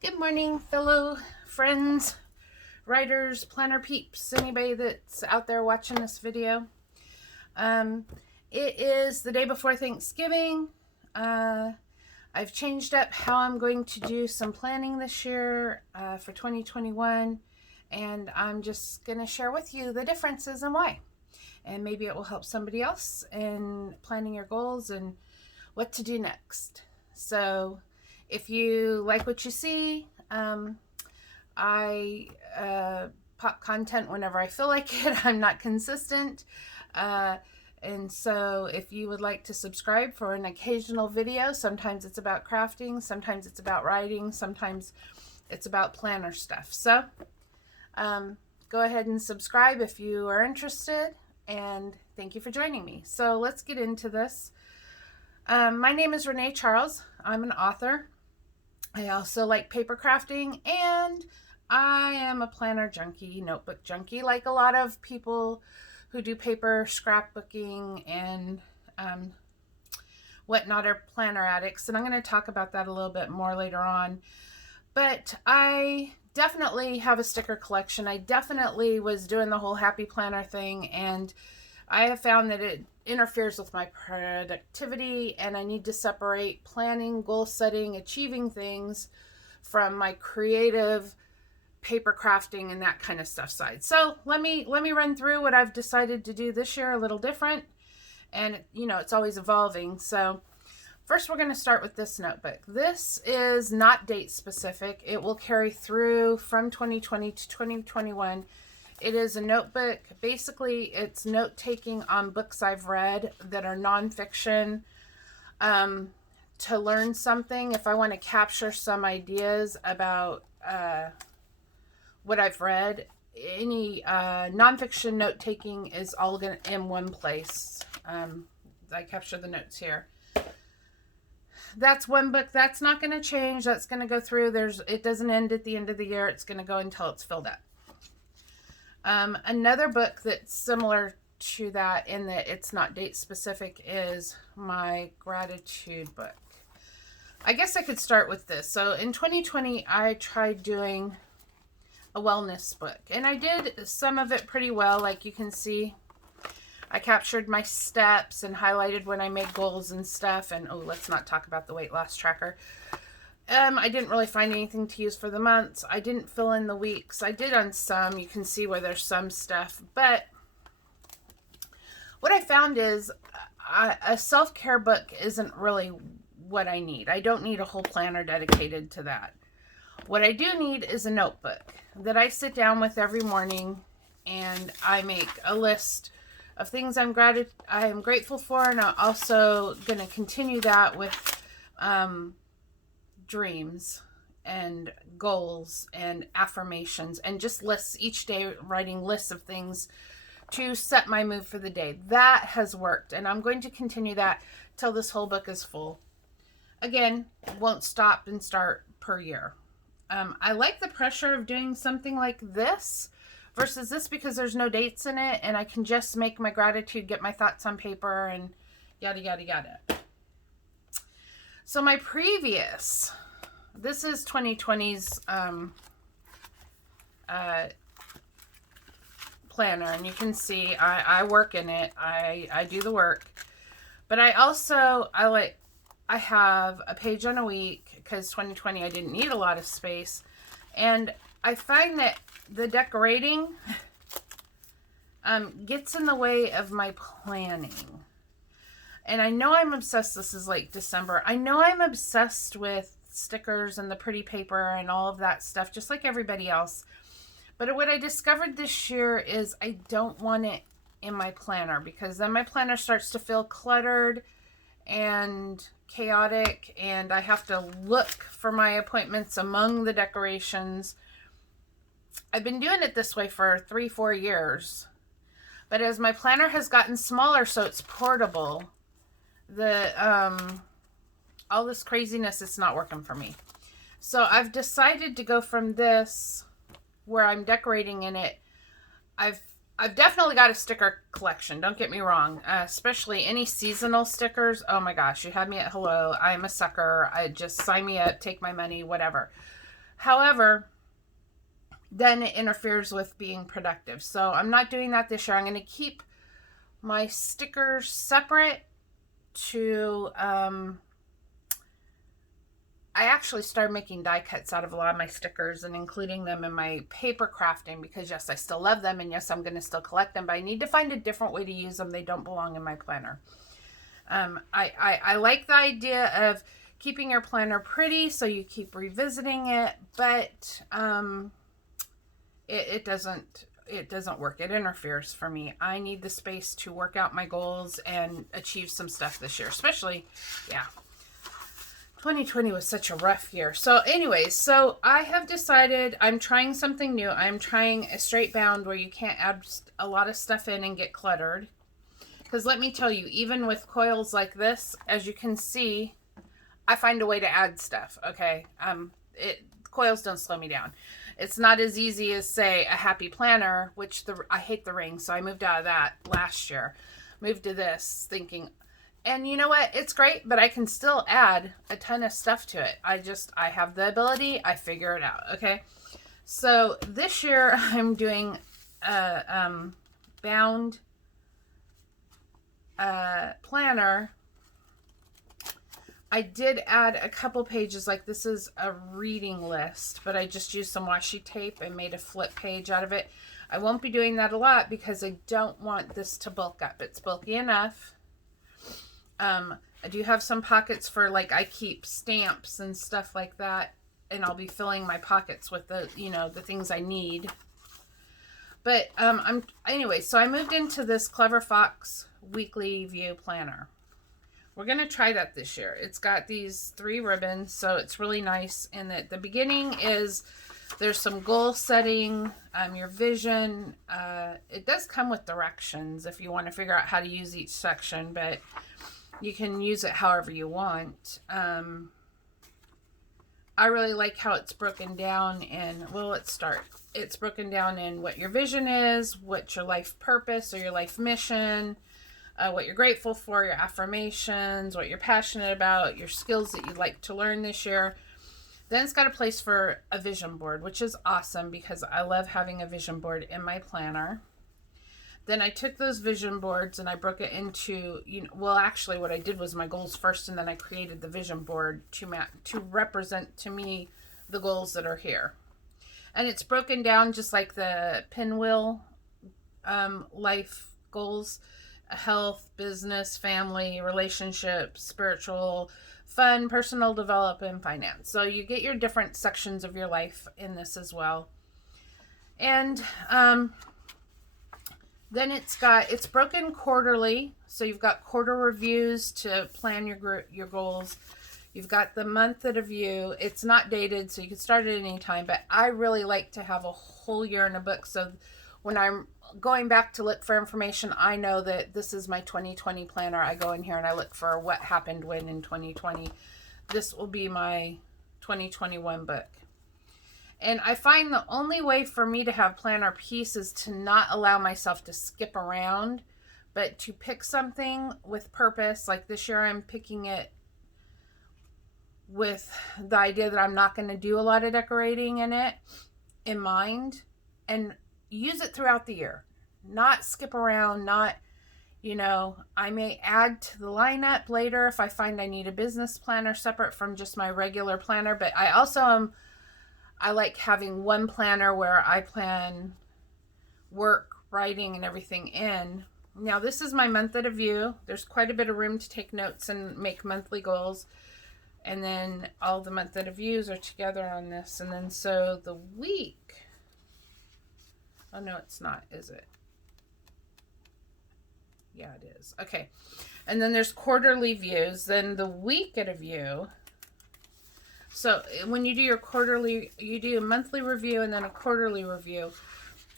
Good morning, fellow friends, writers, planner peeps, anybody that's out there watching this video. Um, it is the day before Thanksgiving. I've changed up how I'm going to do some planning this year for 2021, and I'm just going to share with you the differences and why. And maybe it will help somebody else in planning your goals and what to do next. So if you like what you see, I pop content whenever I feel like it. I'm not consistent. And so if you would like to subscribe for an occasional video, sometimes it's about crafting, sometimes it's about writing, sometimes it's about planner stuff. So go ahead and subscribe if you are interested, and thank you for joining me. So let's get into this. My name is Renee Charles. I'm an author. I also like paper crafting, and I am a planner junkie, notebook junkie, like a lot of people who do paper scrapbooking and whatnot are planner addicts. And I'm going to talk about that a little bit more later on. But I definitely have a sticker collection. I definitely was doing the whole happy planner thing, and I have found that it interferes with my productivity, and I need to separate planning, goal setting, achieving things from my creative paper crafting and that kind of stuff side. So let me run through what I've decided to do this year, a little different, and it's always evolving. So first, we're going to start with this notebook. This is not date specific. It will carry through from 2020 to 2021. It is a notebook. Basically, it's note-taking on books I've read that are nonfiction, to learn something. If I want to capture some ideas about what I've read, any nonfiction note-taking is all in one place. I capture the notes here. That's one book. That's not going to change. That's going to go through. It doesn't end at the end of the year. It's going to go until it's filled up. Another book that's similar to that in that it's not date specific is my gratitude book. I guess I could start with this. So in 2020, I tried doing a wellness book, and I did some of it pretty well. Like you can see, I captured my steps and highlighted when I made goals and stuff. And let's not talk about the weight loss tracker. I didn't really find anything to use for the months. I didn't fill in the weeks. I did on some. You can see where there's some stuff. But what I found is a self-care book isn't really what I need. I don't need a whole planner dedicated to that. What I do need is a notebook that I sit down with every morning, and I make a list of things I am grateful for, and I'm also going to continue that with dreams and goals and affirmations, and just lists each day, writing lists of things to set my mood for the day. That has worked, and I'm going to continue that till this whole book is full. Again, won't stop and start per year. I like the pressure of doing something like this versus this because there's no dates in it, and I can just make my gratitude, get my thoughts on paper, and yada yada yada. So my previous, this is 2020's planner, and you can see I work in it. I do the work, but I have a page on a week because 2020 I didn't need a lot of space, and I find that the decorating gets in the way of my planning. And I know I'm obsessed. This is like December. I know I'm obsessed with stickers and the pretty paper and all of that stuff, just like everybody else. But what I discovered this year is I don't want it in my planner, because then my planner starts to feel cluttered and chaotic, and I have to look for my appointments among the decorations. I've been doing it this way for 3-4 years. But as my planner has gotten smaller, so it's portable, all this craziness, it's not working for me. So I've decided to go from this, where I'm decorating in it. I've definitely got a sticker collection, don't get me wrong, especially any seasonal stickers. Oh my gosh, you had me at hello. I'm a sucker. I just sign me up, take my money, whatever. However, then it interferes with being productive. So I'm not doing that this year. I'm going to keep my stickers separate to, I actually started making die cuts out of a lot of my stickers and including them in my paper crafting because yes, I still love them and yes, I'm going to still collect them, but I need to find a different way to use them. They don't belong in my planner. I like the idea of keeping your planner pretty so you keep revisiting it, but it doesn't work. It interferes for me. I need the space to work out my goals and achieve some stuff this year, especially, yeah. 2020 was such a rough year. So anyways, so I have decided I'm trying something new. I'm trying a straight bound where you can't add a lot of stuff in and get cluttered. Because let me tell you, even with coils like this, as you can see, I find a way to add stuff, okay? Coils don't slow me down. It's not as easy as, say, a happy planner, which I hate the ring, so I moved out of that last year. Moved to this thinking, and you know what? It's great, but I can still add a ton of stuff to it. I have the ability. I figure it out, okay? So this year I'm doing a bound planner. I did add a couple pages, like this is a reading list, but I just used some washi tape and made a flip page out of it. I won't be doing that a lot because I don't want this to bulk up. It's bulky enough. I do have some pockets for, like, I keep stamps and stuff like that, and I'll be filling my pockets with the, you know, the things I need. But anyway, so I moved into this Clever Fox weekly view planner. We're going to try that this year. It's got these 3 ribbons, so it's really nice. And at the beginning is, there's some goal setting, your vision. It does come with directions if you want to figure out how to use each section, but you can use it however you want. I really like how it's broken down in, well, let's start. It's broken down in what your vision is, what your life purpose or your life mission, what you're grateful for, your affirmations, what you're passionate about, your skills that you'd like to learn this year. Then it's got a place for a vision board, which is awesome because I love having a vision board in my planner. Then I took those vision boards and I broke it into, well, actually what I did was my goals first, and then I created the vision board to represent to me the goals that are here. And it's broken down just like the pinwheel life goals: health, business, family, relationships, spiritual, fun, personal development, finance. So you get your different sections of your life in this as well. And then it's broken quarterly. So you've got quarter reviews to plan your goals. You've got the month at a view. It's not dated, so you can start at any time. But I really like to have a whole year in a book. So when I'm going back to look for information, I know that this is my 2020 planner. I go in here and I look for what happened when in 2020. This will be my 2021 book. And I find the only way for me to have planner peace is to not allow myself to skip around, but to pick something with purpose. Like this year I'm picking it with the idea that I'm not going to do a lot of decorating in it in mind, and use it throughout the year. Not skip around, not, I may add to the lineup later if I find I need a business planner separate from just my regular planner, but I like having one planner where I plan work, writing, and everything in. Now, this is my month at a view. There's quite a bit of room to take notes and make monthly goals. And then all the month at a views are together on this. And then so the week, oh no, it's not, is it? Yeah, it is. Okay. And then there's quarterly views. Then the week at a view. So when you do your quarterly, you do a monthly review and then a quarterly review.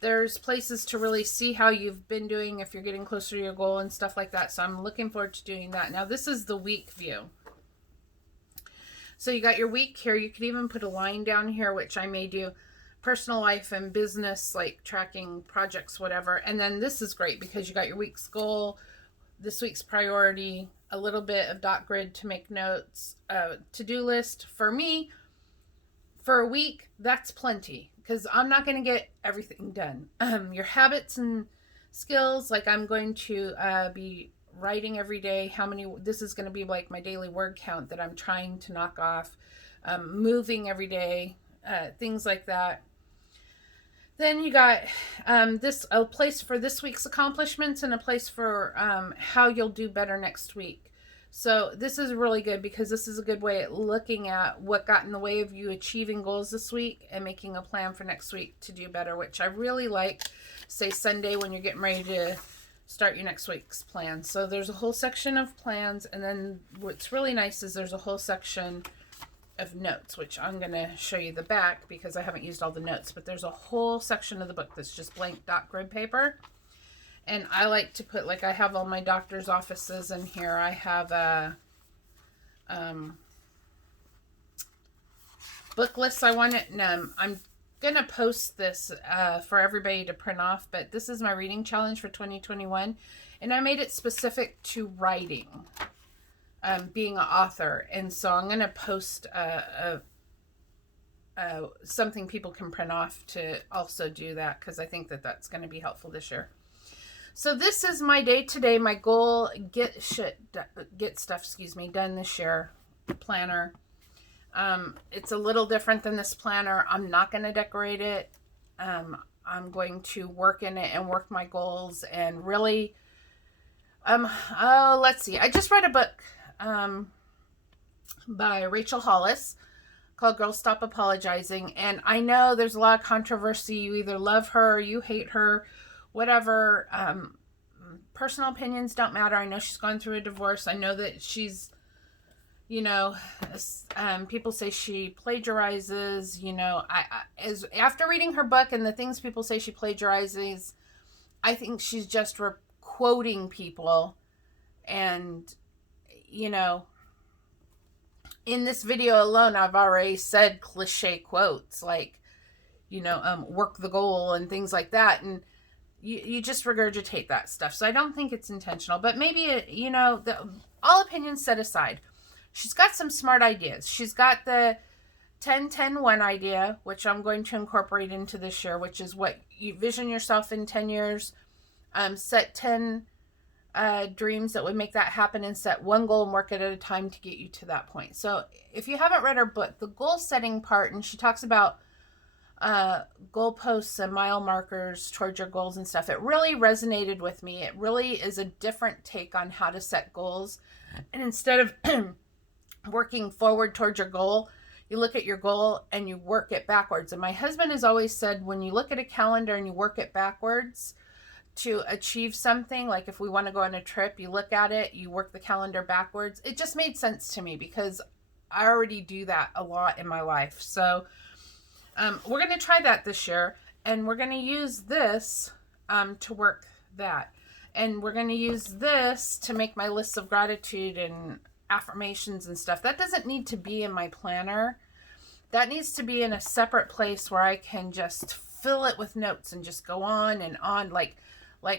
There's places to really see how you've been doing, if you're getting closer to your goal and stuff like that. So I'm looking forward to doing that. Now this is the week view. So you got your week here. You could even put a line down here, which I may do. Personal life and business, like tracking projects, whatever. And then this is great because you got your week's goal, this week's priority, a little bit of dot grid to make notes, to-do list. For me, For a week, that's plenty because I'm not going to get everything done. Your habits and skills, like I'm going to be writing every day. This is going to be like my daily word count that I'm trying to knock off. Moving every day, things like that. Then you got a place for this week's accomplishments and a place for how you'll do better next week. So this is really good because this is a good way at looking at what got in the way of you achieving goals this week and making a plan for next week to do better, which I really like, say Sunday when you're getting ready to start your next week's plan. So there's a whole section of plans, and then what's really nice is there's a whole section of notes, which I'm going to show you the back because I haven't used all the notes, but there's a whole section of the book that's just blank dot grid paper. And I like to put, like, I have all my doctor's offices in here. I have a book list I want it. And, I'm going to post this for everybody to print off. But this is my reading challenge for 2021. And I made it specific to writing, being an author. And so I'm going to post something people can print off to also do that because I think that that's going to be helpful this year. So this is my day today, my goal, get stuff done this year planner. It's a little different than this planner. I'm not going to decorate it. I'm going to work in it and work my goals and really, let's see. I just read a book by Rachel Hollis called Girl Stop Apologizing. And I know there's a lot of controversy. You either love her or you hate her. Whatever, personal opinions don't matter. I know she's gone through a divorce. I know that she's, people say she plagiarizes, as after reading her book and the things people say she plagiarizes, I think she's just quoting people. And, in this video alone, I've already said cliche quotes like, work the goal and things like that. And you just regurgitate that stuff. So I don't think it's intentional, but maybe, all opinions set aside. She's got some smart ideas. She's got the 10-10-1 idea, which I'm going to incorporate into this year, which is what you vision yourself in 10 years, set 10 dreams that would make that happen and set one goal and work it at a time to get you to that point. So if you haven't read her book, the goal setting part, and she talks about goalposts and mile markers towards your goals and stuff, it really resonated with me. It really is a different take on how to set goals. And instead of working forward towards your goal, you look at your goal and you work it backwards. And my husband has always said, when you look at a calendar and you work it backwards to achieve something, like if we want to go on a trip, you look at it, you work the calendar backwards. It just made sense to me because I already do that a lot in my life. So we're going to try that this year, and we're going to use this to work that. And we're going to use this to make my lists of gratitude and affirmations and stuff. That doesn't need to be in my planner. That needs to be in a separate place where I can just fill it with notes and just go on and on, like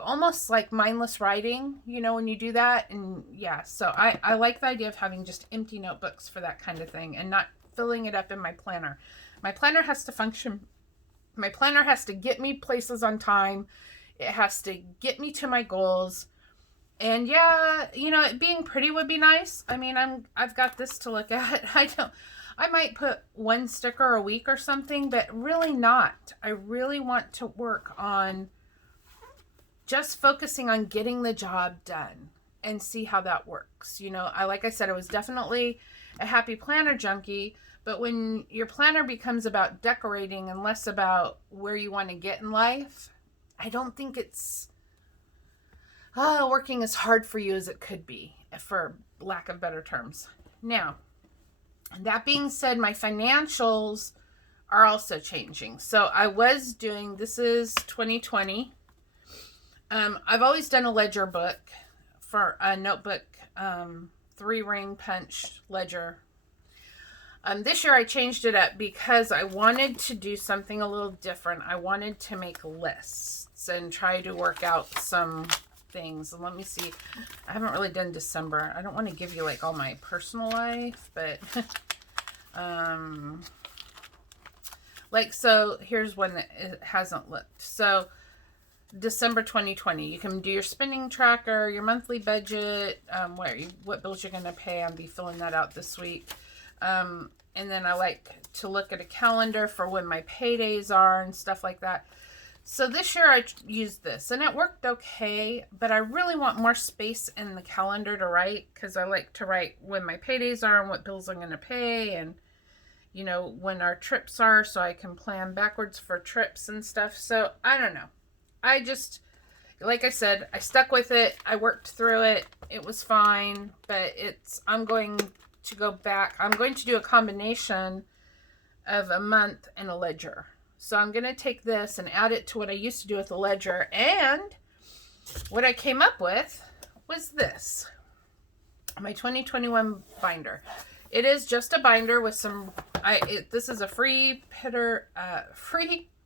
almost like mindless writing, when you do that. And yeah, so I like the idea of having just empty notebooks for that kind of thing and not filling it up in my planner. My planner has to function. My planner has to get me places on time. It has to get me to my goals. And yeah, being pretty would be nice. I mean, I've got this to look at. I might put one sticker a week or something, but really not. I really want to work on just focusing on getting the job done and see how that works. Like I said, I was definitely a happy planner junkie. But when your planner becomes about decorating and less about where you want to get in life, I don't think it's working as hard for you as it could be, for lack of better terms. Now, that being said, my financials are also changing. So I was doing, this is 2020. I've always done a ledger book for a notebook, 3-ring punch ledger. This year I changed it up because I wanted to do something a little different. I wanted to make lists and try to work out some things. And let me see. I haven't really done December. I don't want to give you like all my personal life, but Like, so here's one that it hasn't looked. So December 2020, you can do your spending tracker, your monthly budget, what bills you're going to pay. I'll be filling that out this week. And then I like to look at a calendar for when my paydays are and stuff like that. So this year I used this and it worked okay, but I really want more space in the calendar to write, because I like to write when my paydays are and what bills I'm going to pay, and you know, when our trips are, so I can plan backwards for trips and stuff. So I don't know. I just, like I said, I stuck with it. I worked through it. It was fine, but I'm going to go back. I'm going to do a combination of a month and a ledger. So I'm going to take this and add it to what I used to do with the ledger. And what I came up with was this, my 2021 binder. It is just a binder with some, this is a free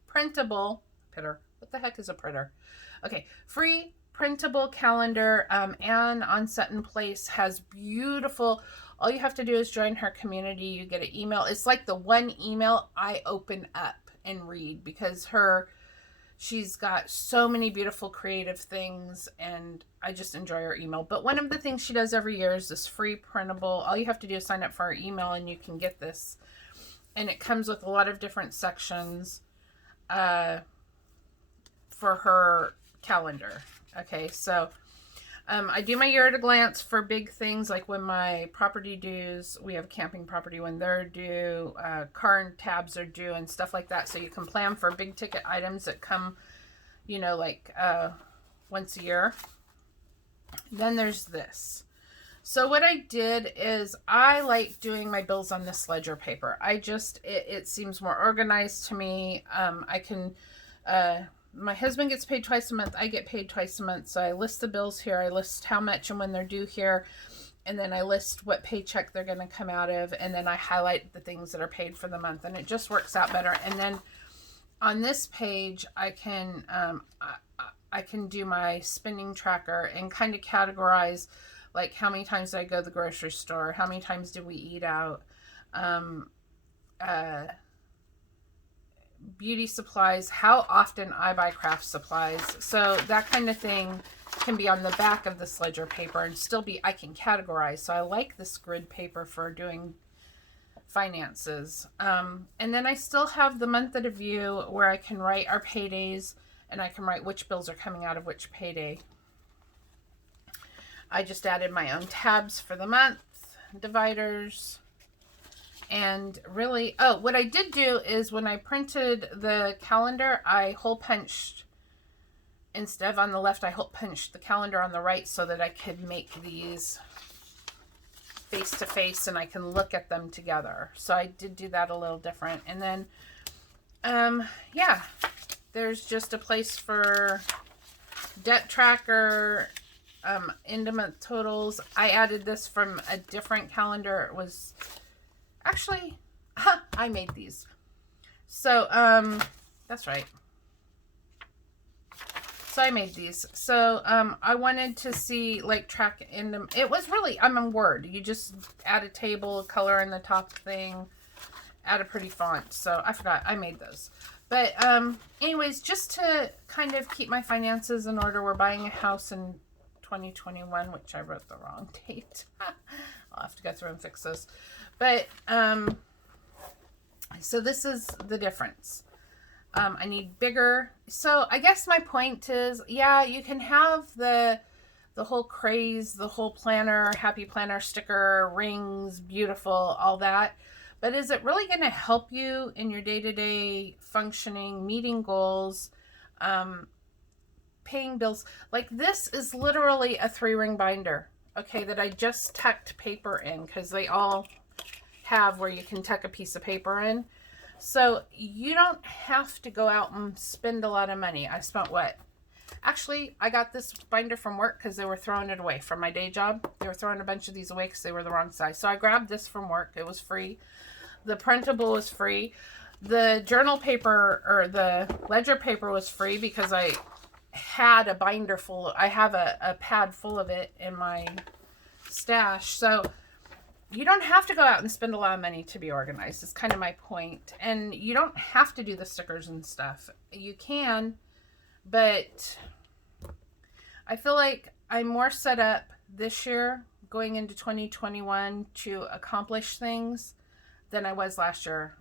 printable, what the heck is a printer? Okay, free printable calendar. Anne on Set in Place has beautiful, all you have to do is join her community. You get an email. It's like the one email I open up and read, because she's got so many beautiful creative things, and I just enjoy her email. But one of the things she does every year is this free printable. All you have to do is sign up for her email and you can get this. And it comes with a lot of different sections for her calendar. Okay, so I do my year at a glance for big things, like when my property dues, we have a camping property, when they're due, car and tabs are due and stuff like that. So you can plan for big ticket items that come, you know, like once a year. Then there's this. So what I did is I like doing my bills on this ledger paper. It seems more organized to me. I can, my husband gets paid twice a month. I get paid twice a month. So I list the bills here. I list how much and when they're due here. And then I list what paycheck they're going to come out of. And then I highlight the things that are paid for the month. And it just works out better. And then on this page, I can do my spending tracker and kind of categorize, like how many times did I go to the grocery store? How many times did we eat out? Beauty supplies, how often I buy craft supplies. So that kind of thing can be on the back of this ledger paper and still be, I can categorize. So I like this grid paper for doing finances. And then I still have the month at a view where I can write our paydays and I can write which bills are coming out of which payday. I just added my own tabs for the month, dividers. And really, oh, what I did do is when I printed the calendar, I hole punched, instead of on the left, I hole punched the calendar on the right so that I could make these face to face and I can look at them together. So I did do that a little different. And then, yeah, there's just a place for debt tracker, end of month totals. I added this from a different calendar. It was actually, I made these. So, that's right. So I made these. So, I wanted to see, like, track in them. It was really, I'm in Word. You just add a table, color in the top thing, add a pretty font. So I forgot, I made those. But, anyways, just to kind of keep my finances in order, we're buying a house in 2021, which I wrote the wrong date. I'll have to go through and fix this. But, so this is the difference. I need bigger. So I guess my point is, yeah, you can have the whole craze, the whole planner, happy planner sticker, rings, beautiful, all that. But is it really going to help you in your day-to-day functioning, meeting goals, paying bills? Like, this is literally a 3-ring binder, okay, that I just tucked paper in, because they all have where you can tuck a piece of paper in. So you don't have to go out and spend a lot of money. I spent what? Actually, I got this binder from work because they were throwing it away from my day job. They were throwing a bunch of these away because they were the wrong size. So I grabbed this from work. It was free. The printable was free. The journal paper, or the ledger paper, was free because I had a binder full. I have a pad full of it in my stash. So you don't have to go out and spend a lot of money to be organized. Is kind of my point. And you don't have to do the stickers and stuff. You can, but I feel like I'm more set up this year going into 2021 to accomplish things than I was last year.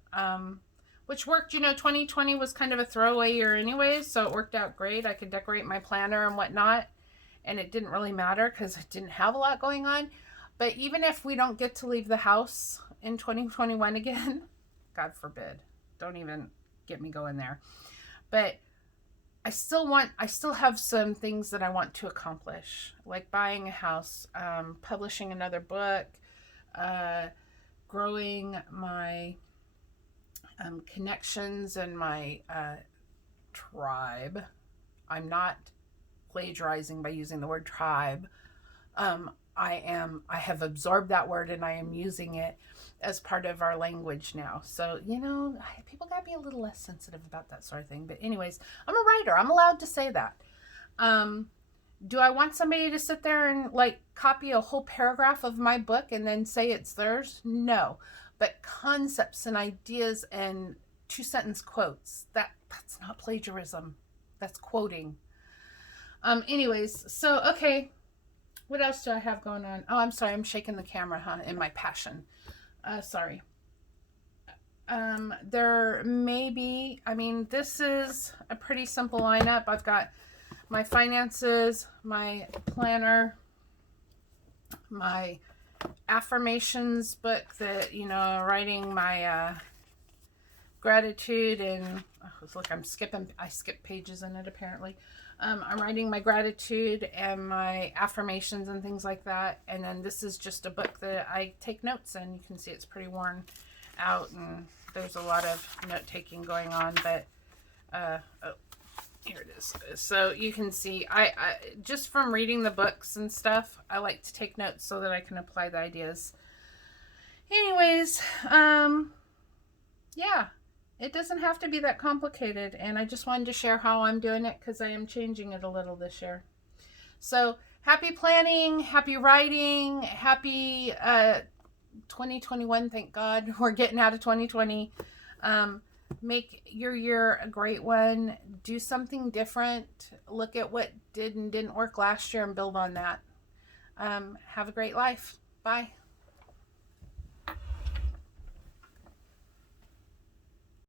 Which worked, 2020 was kind of a throwaway year anyways, so it worked out great. I could decorate my planner and whatnot, and it didn't really matter because I didn't have a lot going on. But even if we don't get to leave the house in 2021 again, God forbid, don't even get me going there. But I still have some things that I want to accomplish, like buying a house, publishing another book, growing my connections and my tribe. I'm not plagiarizing by using the word tribe. I have absorbed that word and I am using it as part of our language now. So, people got to be a little less sensitive about that sort of thing. But anyways, I'm a writer. I'm allowed to say that. Do I want somebody to sit there and like copy a whole paragraph of my book and then say it's theirs? No. But concepts and ideas and 2-sentence quotes, that's not plagiarism. That's quoting. Anyways, so okay. What else do I have going on? Oh, I'm sorry. I'm shaking the camera, in my passion. Sorry. There may be, this is a pretty simple lineup. I've got my finances, my planner, my affirmations book that, writing my gratitude and, look, I skip pages in it apparently. I'm writing my gratitude and my affirmations and things like that. And then this is just a book that I take notes in. You can see it's pretty worn out and there's a lot of note taking going on, but here it is. So you can see I just from reading the books and stuff, I like to take notes so that I can apply the ideas. Anyways, yeah. It doesn't have to be that complicated, and I just wanted to share how I'm doing it because I am changing it a little this year. So happy planning, happy writing, happy 2021. Thank God we're getting out of 2020. Make your year a great one. Do something different. Look at what did and didn't work last year and build on that. Have a great life. Bye.